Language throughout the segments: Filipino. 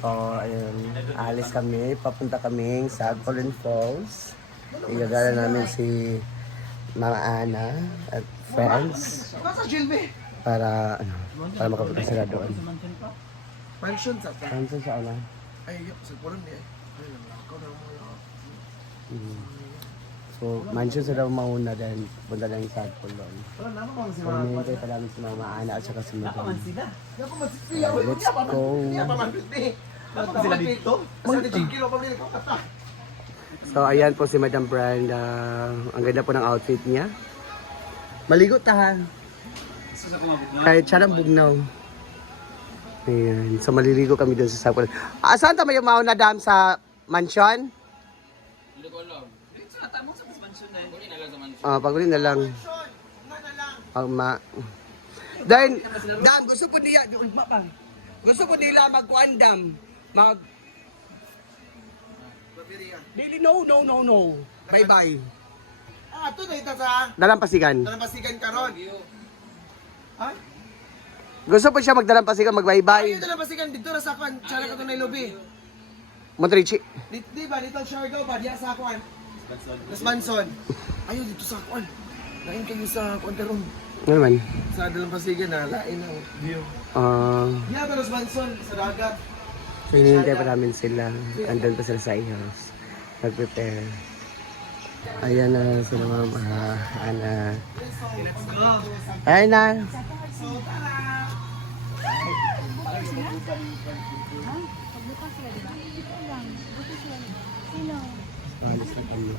So, ayun. Alis kami. Papunta kaming sa Colin Falls. Igagala namin si Mama Ana at friends. Para, makapunta sila doon. Mansion sa ta. Mansion sa ano? Ay, sa Colin niya. Ay, nalakaw na mo lang. So, mansion sa daw mauna din. Punta lang sa Colon. Wala naman kung si So, hinihintay pa namin si Mama Ana at saka si Madam. Let's go. Sila dito? Sa kilo pa rin ito. So, ayan po si Madam Brenda. Ang ganda po ng outfit niya. Maligo tahan. Kahit siya ng bugnaw. Ayan. So, maliligo kami doon sa Sapol. Saan tama yung mauna dam sa mansion? Hindi ko alam. Sa tamang sa mansion na. Paguli na lang sa mansion. Paguli na lang. Then, dam, gusto po niya, gusto po nila magkuhan dam. Dili, no. Bye-bye. Ito na ito sa Dalampasigan. Dalampasigan karon. Ha? Gusto po siya magdalampasigan, mag-bye-bye. Ay, Dalampasigan dito na sa kwan. Tsara ka ito na ilubi. Montrichi. Di ba? Little Siargao ba? Diya sa kwan. Las Manson. Ayun, dito sa kwan. Lain kayo sa kwan karon. Ano naman? Sa Dalampasigan na. Lain ang view. Diya ba Las Manson? Sa dagat. So, hinihintay pa namin sila. Andun pa sila sa house. Nag-prepare. Ayan na sila Mama Ana. Let's go. Ayan na. So, tara! Alis na kami. Alis kami.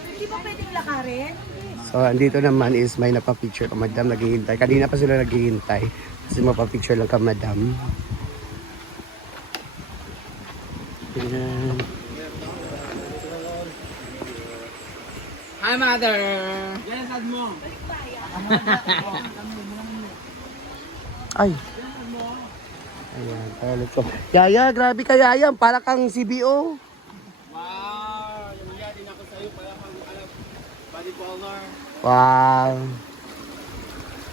Hindi ba pwedeng lakarin? So, andito naman is may napapicture ka, Madam. Naghihintay. Kanina pa sila naghihintay. Kasi mapapicture lang ka, Madam. Ayan. Hi, mother! Yan ang mo. Ay. Ayan, tara, let's go. Yaya, grabe ka, Yaya. Para kang CBO. Wow! Yung yan, din ako sa'yo. Para kang bodybuilder. Wow.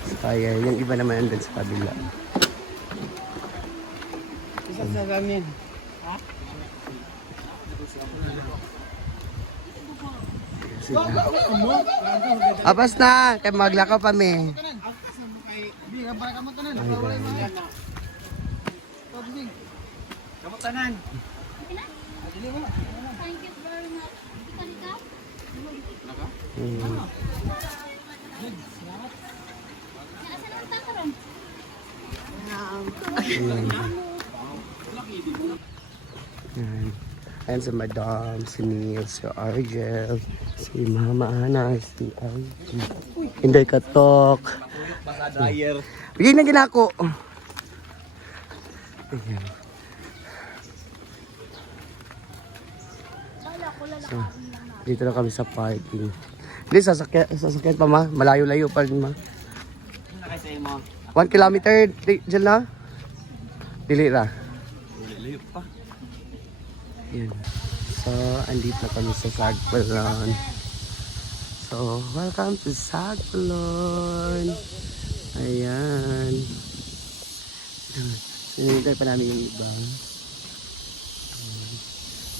So, ayan, yung iba naman andun sa kabila. Isa sa ramen. Apas na, kaya maglakaw pa mi. Hindi, para ka mo tanan. Kamutanan. Thank you very much. Ika-ika? Naasan ang takaroon? Ayan. Ayan si Madam, si Neil, si Argel, si Mama Ana, si Argel. Hindi ka talk. Bigyan na ginako. Ayan. So, dito na kami sa parking. Hindi, sasakyan pa ma. Malayo-layo pa rin ma. Ano na kayo mo? 1 kilometer dyan na. Dili ra. Layo pa. Yan. So, andito na kami sa Sagpalon. So, welcome to Sagpalon. Ayan. Sinintay pa namin yung iba.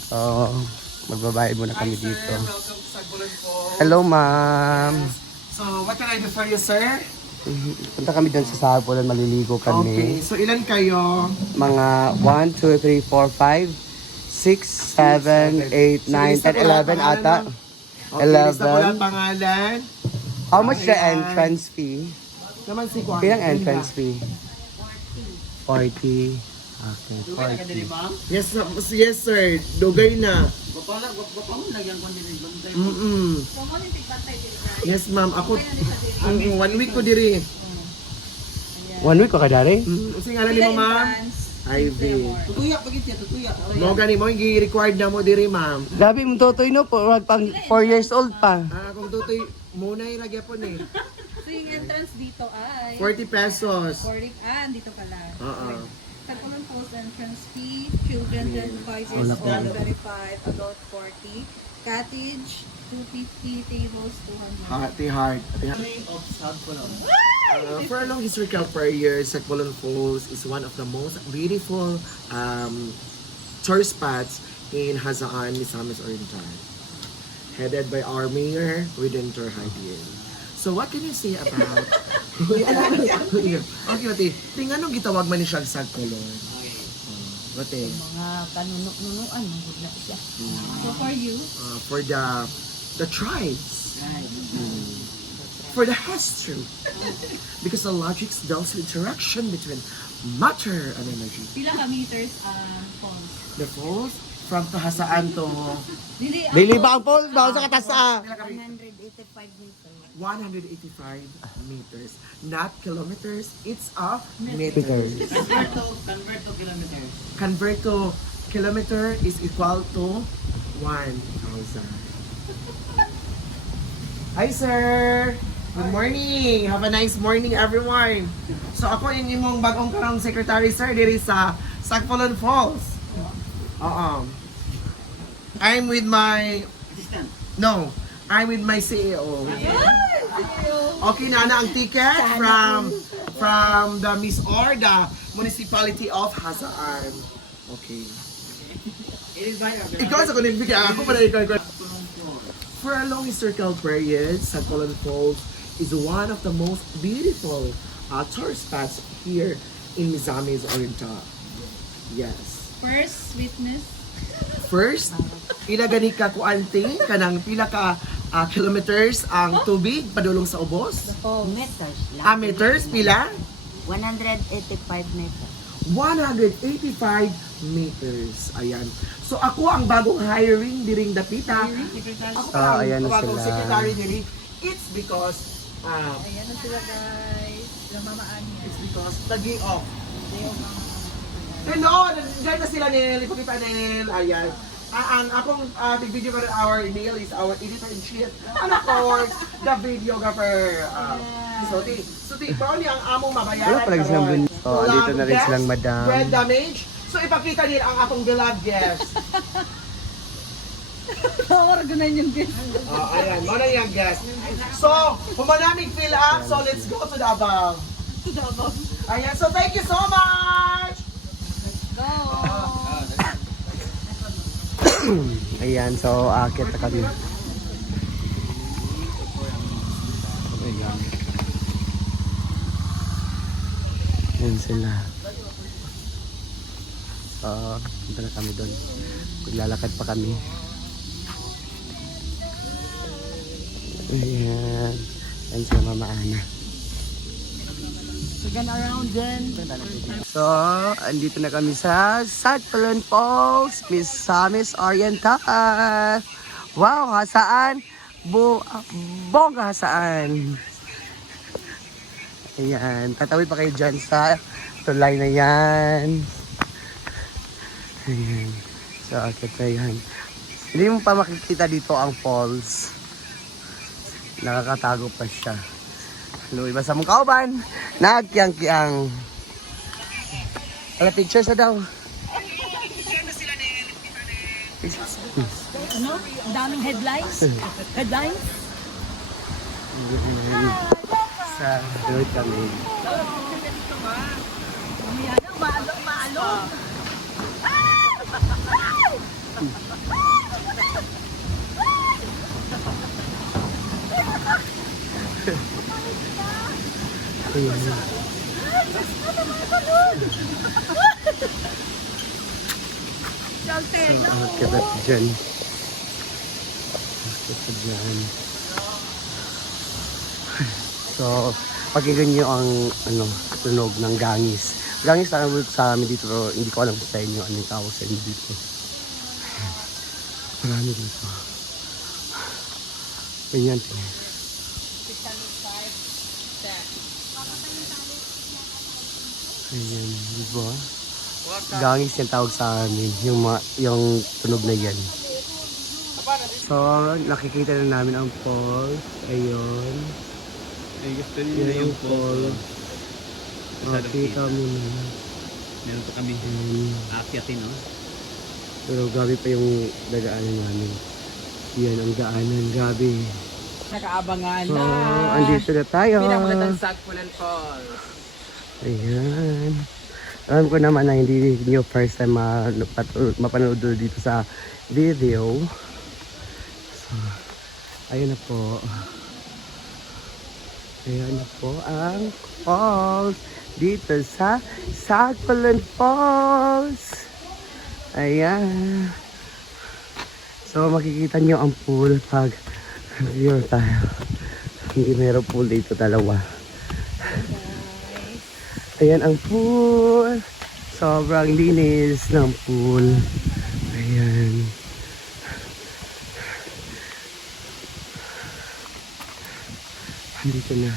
So, magbabayad muna kami dito. Welcome to Sagpalon po. Hello, ma'am. So, what can I do for you, sir? Punta kami doon sa Sagpalon, maliligo Okay, kami. so ilan kayo? Mga 1, 2, 3, 4, 5, 6, 7, 8, 9, 10, 11 ata. Okay, lista ko 11. lang pangalan. How much the entrance fee? Naman si Kwan. Kailang entrance fee? 40. Okay, 40. Yes, sir. Dugay na. Gopala mo lagyan ko din bantay. Yes, ma'am. Ako, 1 week ko diri. 1 week ko kadari? Kasi nga ni mo, ma'am? Ivy. Tutuya pagit siya, tutuya. Mo gani mo, yung required na mo diri, ma'am. Grabe mo totoy no, pang 4 years old pa. Kung tutoy, muna yung nagyapon eh. So yung entrance dito ay 40 pesos. 40, dito pala. Oo. Sagpalon Post entrance fee, children 5 years old, 35, adult 40, cottage 250, tables 200. Hati heart. Of Sagpalon. For a long historical period, Sagpulon Falls is one of the most beautiful tourist spots in Hazaan, Misamis Oriental. Headed by our mayor, Redentor Hadiel. So what can you say about... Okay, Mati. Tingnan nung gitawag man ni siyang Sagpulon. Mati. Mga kanunok-nunuan, magod na siya. So for you, For the tribes. For the history. Because the logic deals with interaction between matter and energy. pila ka meters falls? The falls from Tahasaan to Dili ba ang falls? Bawal sa katasa. 185 meters. 185 meters. Not kilometers, it's a Meters. meters. Convert to kilometer is equal to 1,000. Hi sir! Good morning! Have a nice morning everyone! So ako yung imong bagong karong secretary sir diri sa Sagpulon Falls. I'm with my... No, I'm with my CEO. Okay na ang ticket from the Miss Or, the Municipality of Hazaan. Okay. Ikaw sa kunin bigyan ako para ikaw. For a long historical period, Sagpulon Falls is one of the most beautiful tourist spots here in Misamis Oriental. Yes. First witness? First, ilagani ka kuanting kanang pila ka kilometers ang tubig padulong sa ubos. Meters lang. Meters pila? 185 meters. 185 meters. Ayan. So ako ang bagong hiring diring dapita. Ako ang ayan na bagong sila. secretary diri. It's because Ayan na sila guys. Sila mamaan niya. it's because naging off. Hello! Diyan na sila Nel. Ipakita Nel. Ayan. Ang akong video for our email is our editor-in-chief. And of course, the videographer. Suti, probably ang among mabayaran. Wala pala silang karon. bun- Oh, andito na rin Guest, silang madam. Bread damage. So ipakita nila ang atong beloved guest. Organize yung guest. Ayan, mo na yung guest. So, humanamig fill up. So let's go to the above. Ayan, so thank you so much! Go! Ayan, so akit na kami. Ayan. Ayan sila. So, punta na kami doon. Maglalakad pa kami. Ayan. Ayan sila Mama Ana. So, andito na kami sa Sagpulon Falls, Misamis Oriental. Wow, hasaan? Bongga hasaan. Ayan, tatawid pa kayo dyan sa tulay na yan. Ayan. So, akit na yan. Hindi mo pa makikita dito ang falls. Nakakatago pa siya. Luwi ba sa mong kauban? Nagkiyang-kiyang. Wala pictures na daw. Ano? Ang daming headlines. Headlines? Sa road kami. Ayan. Akit na dyan. Akit na dyan. So, pakinggan nyo ang tunog ng gangis. Gangis na sa amin dito, pero hindi ko alam sa inyo anong tawag sa inyo dito. Marami dito. Ganyan. Ayan, diba? Gangis yung tawag sa amin, yung tunog na yan. So, nakikita na namin ang falls. Ayun. Ay, gusto Yan nila yung yung falls. Makita mo na. Meron pa kami akyatin, no? Pero gabi pa yung dadaanan namin. Yan ang daanan, gabi. Nakaabangan So, na. andito na tayo. Pinakamagandang Sagpulan Falls. Ayan. Alam ko naman na hindi nyo first time mapanood dito sa video. So, ayun na po. Ayan na po ang falls dito sa Sagpulan Falls. Ayan. So, makikita nyo ang pool pag view tayo. Hindi meron pool dito, dalawa. Ayan ang pool. Sobrang linis ng pool. Ayan. Andito na.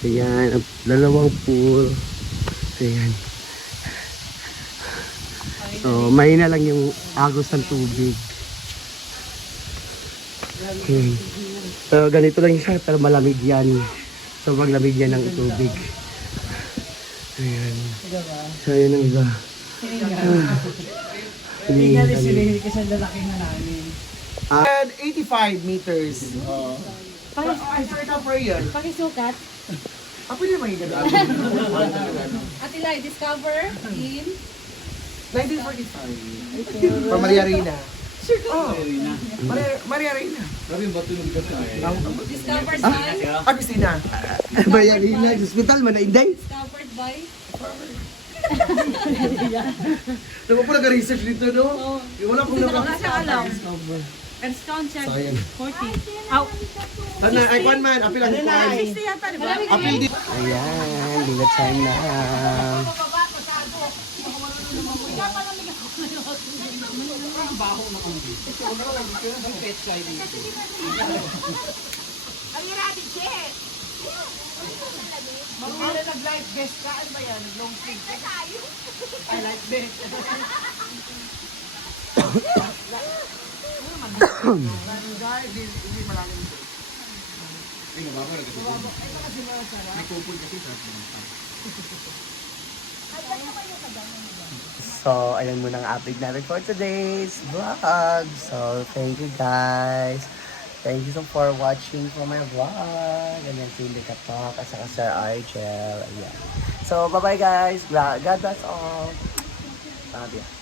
Ayan, ang dalawang pool. Ayan. So, mahina lang yung agos ng tubig. Okay. So, ganito lang siya, pero malamig yan. Sobrang lamig yan ng tubig. Ayan. So, ayan ang iba. Hindi nga din kasi lalaki na namin. 85 meters. Ay, sorry ka for yun. Pakisukat. Pwede naman yung gano'n. Ate Lai, discover in 1945. For Maria Reina. Oh, Maria Reina. discovered by Agustina. Bayan na, hospital man na inday. discovered by Naman po nag-research dito, no? Wala pong wala siyang alam. And discount check 40. Aw, Ano, ay, kwan man. Apil ang kwan. 60 yata, di ba? Apil di. Ayan, dinner time na. So, ayan muna ang update natin for today's vlog. So, thank you guys. Thank you so for watching for my vlog. And then, si Linda Katok at saka Sir Argel. Ayan. So, bye-bye guys. God bless all. Love you.